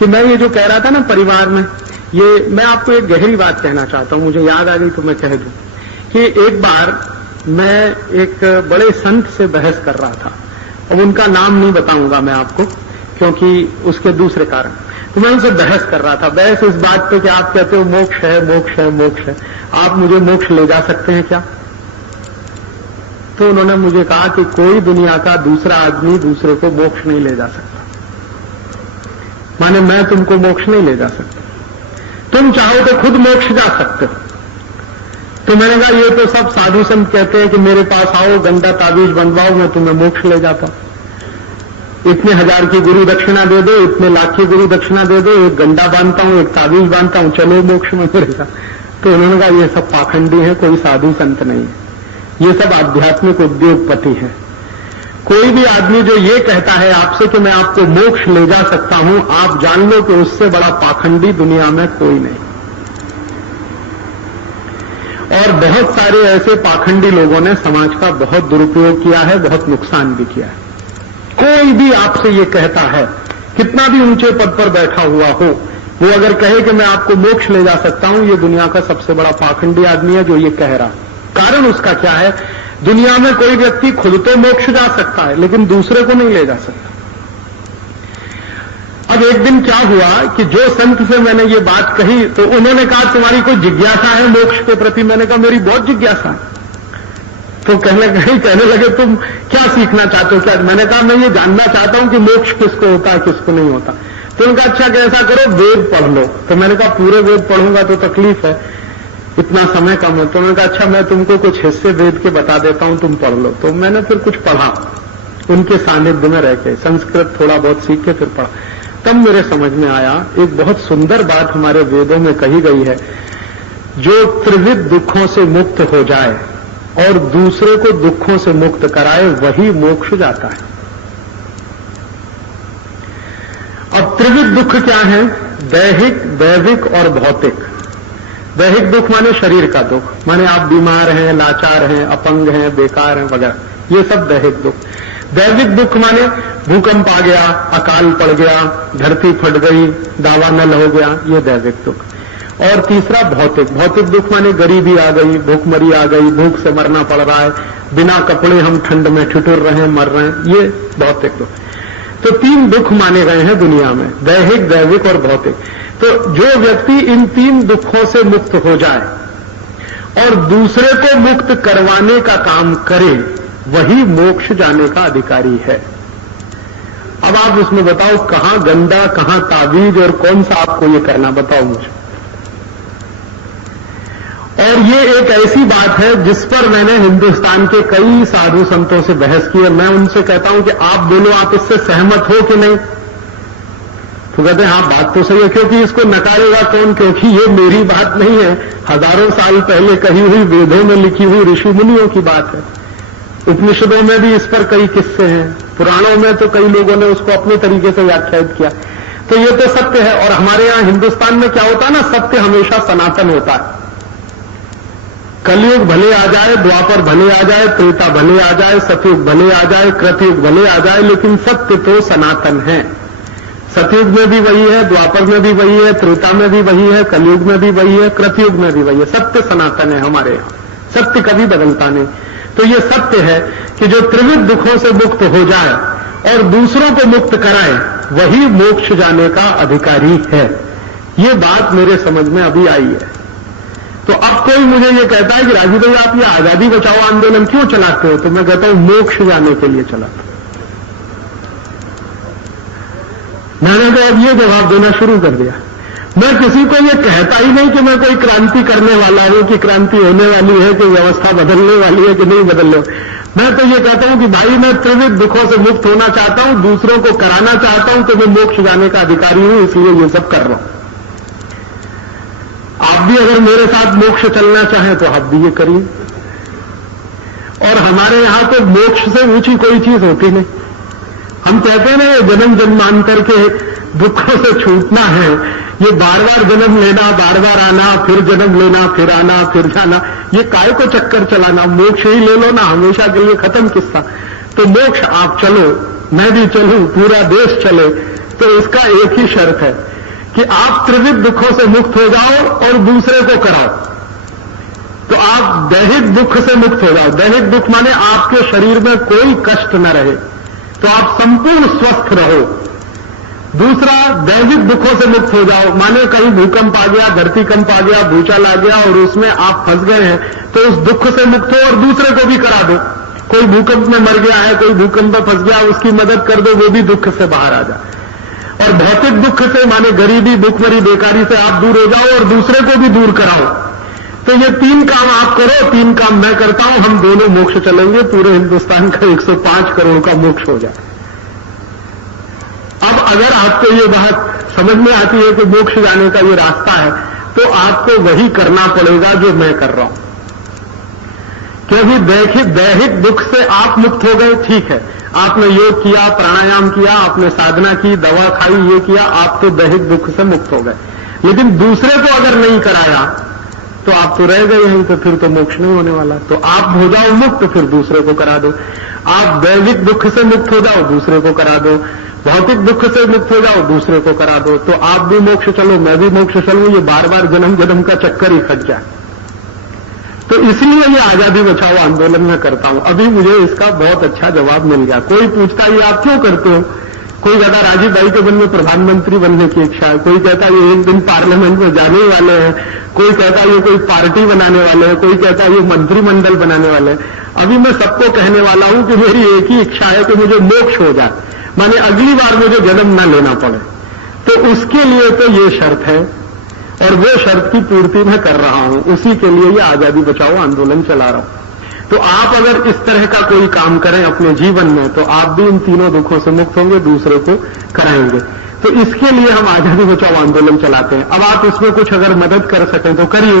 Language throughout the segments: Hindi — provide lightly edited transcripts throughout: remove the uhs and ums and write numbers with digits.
कि मैं ये जो कह रहा था ना परिवार में, ये मैं आपको एक गहरी बात कहना चाहता हूं, मुझे याद आ गई तो मैं कह दूं कि एक बार मैं एक बड़े संत से बहस कर रहा था। अब उनका नाम नहीं बताऊंगा मैं आपको, क्योंकि उसके दूसरे कारण। तो मैं उनसे बहस कर रहा था, बहस इस बात पे कि आप कहते हो मोक्ष है, मोक्ष है, मोक्ष है, आप मुझे मोक्ष ले जा सकते हैं क्या? तो उन्होंने मुझे कहा कि कोई दुनिया का दूसरा आदमी दूसरे को मोक्ष नहीं ले जा सकता, माने मैं तुमको मोक्ष नहीं ले जा सकता, तुम चाहो तो खुद मोक्ष जा सकते हो। तो मैंने कहा ये तो सब साधु संत कहते हैं कि मेरे पास आओ, गंदा ताबीज बनवाओ, मैं तुम्हें मोक्ष ले जाता हूं। इतने 1000 की गुरु दक्षिणा दे दो, इतने लाख की गुरु दक्षिणा दे दो, एक गंडा बांधता हूं, एक ताबीज बांधता हूं, चलो मोक्ष में मिलेगा। तो उन्होंने कहा ये सब पाखंडी है, कोई साधु संत नहीं है, ये सब आध्यात्मिक उद्योगपति है। कोई भी आदमी जो ये कहता है आपसे कि मैं आपको मोक्ष ले जा सकता हूं, आप जान लो कि उससे बड़ा पाखंडी दुनिया में कोई नहीं। और बहुत सारे ऐसे पाखंडी लोगों ने समाज का बहुत दुरुपयोग किया है, बहुत नुकसान भी किया है। कोई भी आपसे ये कहता है, कितना भी ऊंचे पद पर बैठा हुआ हो, वो अगर कहे कि मैं आपको मोक्ष ले जा सकता हूं, ये दुनिया का सबसे बड़ा पाखंडी आदमी है जो ये कह रहा। कारण उसका क्या है? दुनिया में कोई व्यक्ति खुद तो मोक्ष जा सकता है, लेकिन दूसरे को नहीं ले जा सकता। अब एक दिन क्या हुआ कि जो संत से मैंने ये बात कही तो उन्होंने कहा तुम्हारी कोई जिज्ञासा है मोक्ष के प्रति? मैंने कहा मेरी बहुत जिज्ञासा है। तो कहने लगे तुम क्या सीखना चाहते हो? क्या? मैंने कहा मैं ये जानना चाहता हूं कि मोक्ष किसको होता है, किसको नहीं होता। तो उनका अच्छा कैसा करो, वेद पढ़ लो। तो मैंने कहा पूरे वेद पढ़ूंगा तो तकलीफ है, इतना समय कम है। तो उन्होंने कहा अच्छा मैं तुमको कुछ हिस्से वेद के बता देता हूं, तुम पढ़ लो। तो मैंने फिर कुछ पढ़ा, उनके सानिध्य में रह के संस्कृत थोड़ा बहुत सीख के फिर पढ़ा। तब मेरे समझ में आया एक बहुत सुंदर बात हमारे वेदों में कही गई है, जो त्रिविध दुखों से मुक्त हो जाए और दूसरे को दुखों से मुक्त कराए वही मोक्ष जाता है। अब त्रिविध दुख क्या है? दैहिक, दैविक और भौतिक। दैहिक दुख माने शरीर का दुख, माने आप बीमार हैं, लाचार हैं, अपंग हैं, बेकार हैं वगैरह, ये सब दैहिक दुख। दैविक दुख माने भूकंप आ गया, अकाल पड़ गया, धरती फट गई, दावानल हो गया, ये दैविक दुख। और तीसरा भौतिक। भौतिक दुख माने गरीबी आ गई, भूखमरी आ गई, भूख से मरना पड़ रहा है, बिना कपड़े हम ठंड में ठिठुर रहे हैं, मर रहे हैं, ये भौतिक दुख। तो 3 दुख माने गए हैं दुनिया में, दैहिक, दैविक और भौतिक। तो जो व्यक्ति इन 3 दुखों से मुक्त हो जाए और दूसरे को मुक्त करवाने का काम करे वही मोक्ष जाने का अधिकारी है। अब आप उसमें बताओ कहां गंदा, कहां ताबीज और कौन सा आपको ये करना, बताओ मुझे। और ये एक ऐसी बात है जिस पर मैंने हिंदुस्तान के कई साधु संतों से बहस की है। मैं उनसे कहता हूं कि आप बोलो आप इससे सहमत हो कि नहीं? तो कहते हैं हाँ बात तो सही है, क्योंकि इसको नकारेगा कौन? क्योंकि ये मेरी बात नहीं है, हजारों साल पहले कही हुई, वेदों में लिखी हुई ऋषि मुनियों की बात है। उपनिषदों में भी इस पर कई किस्से हैं, पुराणों में तो कई लोगों ने उसको अपने तरीके से व्याख्यायित किया। तो ये तो सत्य है। और हमारे यहां हिंदुस्तान में क्या होता है ना, सत्य हमेशा सनातन होता है। कलयुग भले आ जाए, द्वापर भले आ जाए, त्रेता भले आ जाए, सतयुग भले आ जाए, कृतयुग भले आ जाए, लेकिन सत्य तो सनातन है। सतयुग में भी वही है, द्वापर में भी वही है, त्रेता में भी वही है, कलयुग में भी वही है, कृतयुग में भी वही है। सत्य सनातन है हमारे यहां, सत्य कभी बदलता नहीं। तो ये सत्य है कि जो त्रिविध दुखों से मुक्त हो जाए और दूसरों को मुक्त कराए वही मोक्ष जाने का अधिकारी है। ये बात मेरे समझ में अभी आई है। तो अब कोई मुझे ये कहता है कि राजू भाई आप ये आजादी बचाओ आंदोलन क्यों चलाते हो? तो मैं कहता हूं मोक्ष जाने के लिए चलाता हूं। मैंने तो अब ये जवाब देना शुरू कर दिया। मैं किसी को ये कहता ही नहीं कि मैं कोई क्रांति करने वाला हूं, कि क्रांति होने वाली है, कि व्यवस्था बदलने वाली है कि नहीं बदलने। मैं तो ये कहता हूं कि भाई मैं त्रिविध दुखों से मुक्त होना चाहता हूं, दूसरों को कराना चाहता हूं, तो मैं मोक्ष जाने का अधिकारी हूं, इसलिए ये सब कर रहा हूं। आप भी अगर मेरे साथ मोक्ष चलना चाहें तो आप भी ये करिए। और हमारे यहां तो मोक्ष से ऊंची कोई चीज होती नहीं। हम कहते हैं ना ये जन्म जन्मांतर के दुखों से छूटना है, ये बार बार जन्म लेना, बार बार आना, फिर जन्म लेना, फिर आना, फिर जाना, ये काय को चक्कर चलाना। मोक्ष ही ले लो ना, हमेशा के लिए खत्म किस्सा। तो मोक्ष आप चलो, मैं भी चलूं, पूरा देश चले, तो इसका एक ही शर्त है कि आप त्रिविध दुखों से मुक्त हो जाओ और दूसरे को कराओ। तो आप दैहिक दुख से मुक्त हो जाओ। दैहिक दुख माने आपके शरीर में कोई कष्ट न रहे, तो आप संपूर्ण स्वस्थ रहो। दूसरा, दैहिक दुखों से मुक्त हो जाओ माने कहीं भूकंप आ गया, धरती कंप आ गया, भूचाल आ गया और उसमें आप फंस गए हैं, तो उस दुख से मुक्त हो और दूसरे को भी करा दो। कोई भूकंप में मर गया है, कोई भूकंप में फंस गया, उसकी मदद कर दो, वो भी दुख से बाहर आ जाए। और भौतिक दुख से माने गरीबी, भूखमरी, बेकारी से आप दूर हो जाओ और दूसरे को भी दूर कराओ। तो ये 3 काम आप करो, 3 काम मैं करता हूं, हम दोनों मोक्ष चलेंगे, पूरे हिंदुस्तान का 105 करोड़ का मोक्ष हो जाए। अब अगर आपको ये बात समझ में आती है कि मोक्ष जाने का ये रास्ता है, तो आपको वही करना पड़ेगा जो मैं कर रहा हूं। क्योंकि दैहिक दुख से आप मुक्त हो गए, ठीक है, आपने योग किया, प्राणायाम किया, आपने साधना की, दवा खाई, ये किया, आप तो दैहिक दुख से मुक्त हो गए। लेकिन दूसरे को अगर नहीं कराया तो आप तो रह गए हैं, तो फिर तो मोक्ष नहीं होने वाला। तो आप हो जाओ मुक्त, फिर दूसरे को करा दो। आप दैविक दुख से मुक्त हो जाओ, दूसरे को करा दो। भौतिक दुख से मुक्त हो जाओ, दूसरे को करा दो। तो आप भी मोक्ष चलो, मैं भी मोक्ष चलूं, ये बार बार जन्म जन्म का चक्कर ही फट जाए। तो इसलिए ये आजादी बचाओ आंदोलन में करता हूं। अभी मुझे इसका बहुत अच्छा जवाब मिल गया। कोई पूछता है ये आप क्यों करते हो? कोई कहता राजीव भाई के मन में प्रधानमंत्री बनने की इच्छा है, कोई कहता ये एक दिन पार्लियामेंट में जाने वाले हैं, कोई कहता ये कोई पार्टी बनाने वाले हैं, कोई कहता ये मंत्रिमंडल बनाने वाले हैं। अभी मैं सबको कहने वाला हूं कि मेरी एक ही इच्छा है कि मुझे मोक्ष हो जाए, माने अगली बार मुझे जन्म न लेना पड़े। तो उसके लिए तो ये शर्त है और वो शर्त की पूर्ति मैं कर रहा हूं, उसी के लिए ये आजादी बचाओ आंदोलन चला रहा हूं। तो आप अगर इस तरह का कोई काम करें अपने जीवन में, तो आप भी इन तीनों दुखों से मुक्त होंगे, दूसरे को कराएंगे। तो इसके लिए हम आजादी बचाओ आंदोलन चलाते हैं। अब आप इसमें कुछ अगर मदद कर सकें तो करिए।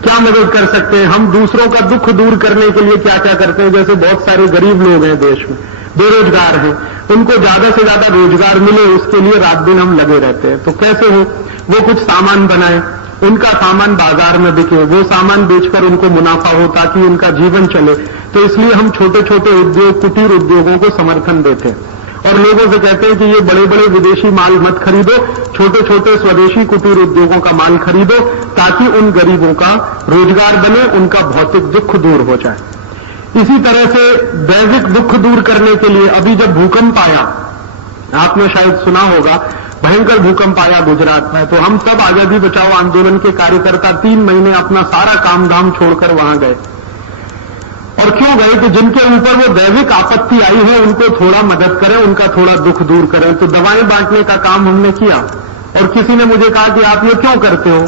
क्या मदद कर सकते हैं? हम दूसरों का दुख दूर करने के लिए क्या क्या करते हैं? जैसे बहुत सारे गरीब लोग हैं देश में, बेरोजगार हैं, उनको ज्यादा से ज्यादा रोजगार मिले, उसके लिए रात दिन हम लगे रहते हैं। तो कैसे हो? वो कुछ सामान बनाए, उनका सामान बाजार में बिके, वो सामान बेचकर उनको मुनाफा हो ताकि उनका जीवन चले। तो इसलिए हम छोटे छोटे उद्योग, कुटीर उद्योगों को समर्थन देते हैं और लोगों से कहते हैं कि ये बड़े बड़े विदेशी माल मत खरीदो, छोटे छोटे स्वदेशी कुटीर उद्योगों का माल खरीदो, ताकि उन गरीबों का रोजगार बने, उनका भौतिक दुख दूर हो जाए। इसी तरह से दैविक दुख दूर करने के लिए अभी जब भूकंप आया, आपने शायद सुना होगा, भयंकर भूकंप आया गुजरात में, तो हम सब आजादी बचाओ आंदोलन के कार्यकर्ता 3 महीने अपना सारा काम धाम छोड़कर वहां गए। और क्यों गए? तो जिनके ऊपर वो दैविक आपत्ति आई है उनको थोड़ा मदद करें, उनका थोड़ा दुख दूर करें। तो दवाएं बांटने का काम हमने किया। और किसी ने मुझे कहा कि आप ये क्यों करते हो?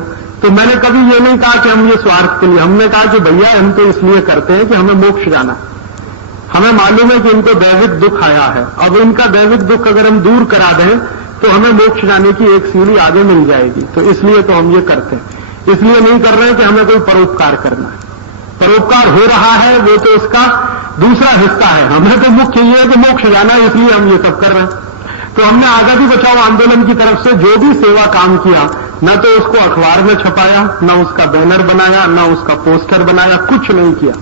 तो मैंने कभी ये नहीं कहा कि हम ये स्वार्थ के लिए, हमने कहा कि भैया हम तो इसलिए करते हैं कि हमें मोक्ष जाना, हमें मालूम है कि इनको दैविक दुख आया है। अब इनका दैविक दुख अगर हम दूर करा दें तो हमें मोक्ष जाने की एक सीढ़ी आगे मिल जाएगी। तो इसलिए तो हम ये करते हैं। इसलिए नहीं कर रहे हैं कि हमें कोई परोपकार करना है। परोपकार हो रहा है, वो तो उसका दूसरा हिस्सा है। हमें तो मुख्य ये है कि मोक्ष जाना है, इसलिए हम ये सब कर रहे हैं। तो हमने आजादी बचाओ आंदोलन की तरफ से जो भी सेवा काम किया, न तो उसको अखबार में छपाया, न उसका बैनर बनाया, न उसका पोस्टर बनाया, कुछ नहीं किया,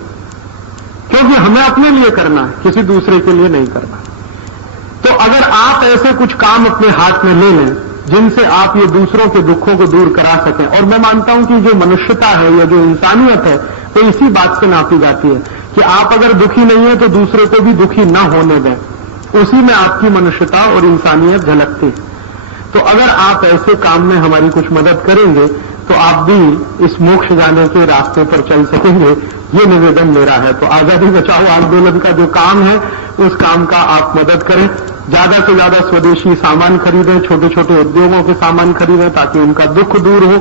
क्योंकि हमें अपने लिए करना है, किसी दूसरे के लिए नहीं करना। तो अगर आप ऐसे कुछ काम अपने हाथ में ले लें जिनसे आप ये दूसरों के दुखों को दूर करा सकें, और मैं मानता हूं कि जो मनुष्यता है या जो इंसानियत है वो इसी बात से नापी जाती है कि आप अगर दुखी नहीं है तो दूसरे को भी दुखी न होने दें, उसी में आपकी मनुष्यता और इंसानियत झलकती है। तो अगर आप ऐसे काम में हमारी कुछ मदद करेंगे तो आप भी इस मोक्ष जाने के रास्ते पर चल सकेंगे, ये निवेदन मेरा है। तो आजादी बचाओ आंदोलन का जो काम है उस काम का आप मदद करें। ज्यादा से ज्यादा स्वदेशी सामान खरीदें, छोटे छोटे उद्योगों के सामान खरीदें ताकि उनका दुख दूर हो।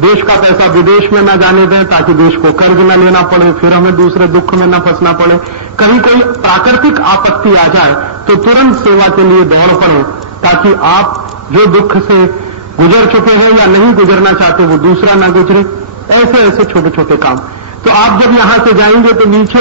देश का पैसा विदेश में न जाने दें ताकि देश को कर्ज न लेना पड़े, फिर हमें दूसरे दुख में न फंसना पड़े। कहीं कोई प्राकृतिक आपत्ति आ जाए तो तुरंत सेवा के लिए दौड़ पड़े, ताकि आप जो दुख से गुजर चुके हैं या नहीं गुजरना चाहते वो दूसरा ना गुजरे। ऐसे ऐसे छोटे छोटे काम। तो आप जब यहां से जाएंगे तो नीचे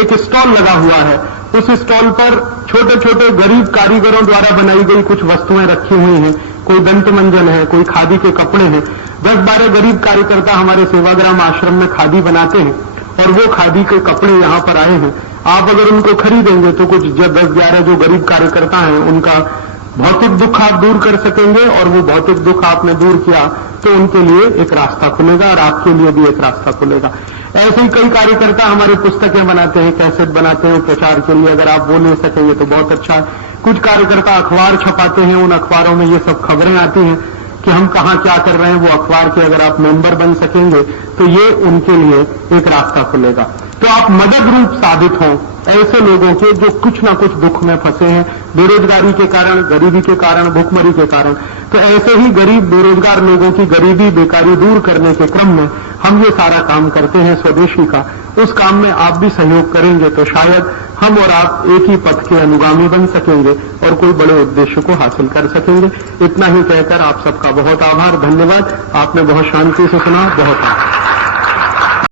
एक स्टॉल लगा हुआ है, उस स्टॉल पर छोटे छोटे गरीब कारीगरों द्वारा बनाई गई कुछ वस्तुएं रखी हुई हैं। कोई दंत मंजन है, कोई खादी के कपड़े हैं। 10-12 गरीब कार्यकर्ता हमारे सेवाग्राम आश्रम में खादी बनाते हैं और वो खादी के कपड़े यहां पर आए हैं। आप अगर उनको खरीदेंगे तो कुछ 10-11 जो गरीब कार्यकर्ता हैं उनका भौतिक दुख आप दूर कर सकेंगे और वो भौतिक दुख आपने दूर किया तो उनके लिए एक रास्ता खुलेगा और आपके लिए भी एक रास्ता खुलेगा। ऐसे ही कई कार्यकर्ता हमारे पुस्तकें बनाते हैं, कैसेट बनाते हैं प्रचार के लिए, अगर आप वो ले सकेंगे तो बहुत अच्छा है। कुछ कार्यकर्ता अखबार छपाते हैं, उन अखबारों में ये सब खबरें आती हैं कि हम कहां क्या कर रहे हैं, वो अखबार के अगर आप मेंबर बन सकेंगे तो ये उनके लिए एक रास्ता खुलेगा। तो आप मदद रूप साबित हों ऐसे लोगों के जो कुछ ना कुछ दुख में फंसे हैं, बेरोजगारी के कारण, गरीबी के कारण, भुखमरी के कारण। तो ऐसे ही गरीब बेरोजगार लोगों की गरीबी बेकारी दूर करने के क्रम में हम ये सारा काम करते हैं स्वदेशी का। उस काम में आप भी सहयोग करेंगे तो शायद हम और आप एक ही पथ के अनुगामी बन सकेंगे और कोई बड़े उद्देश्य को हासिल कर सकेंगे। इतना ही कहकर आप सबका बहुत आभार, धन्यवाद। आपने बहुत शांति से सुना, बहुत आभार।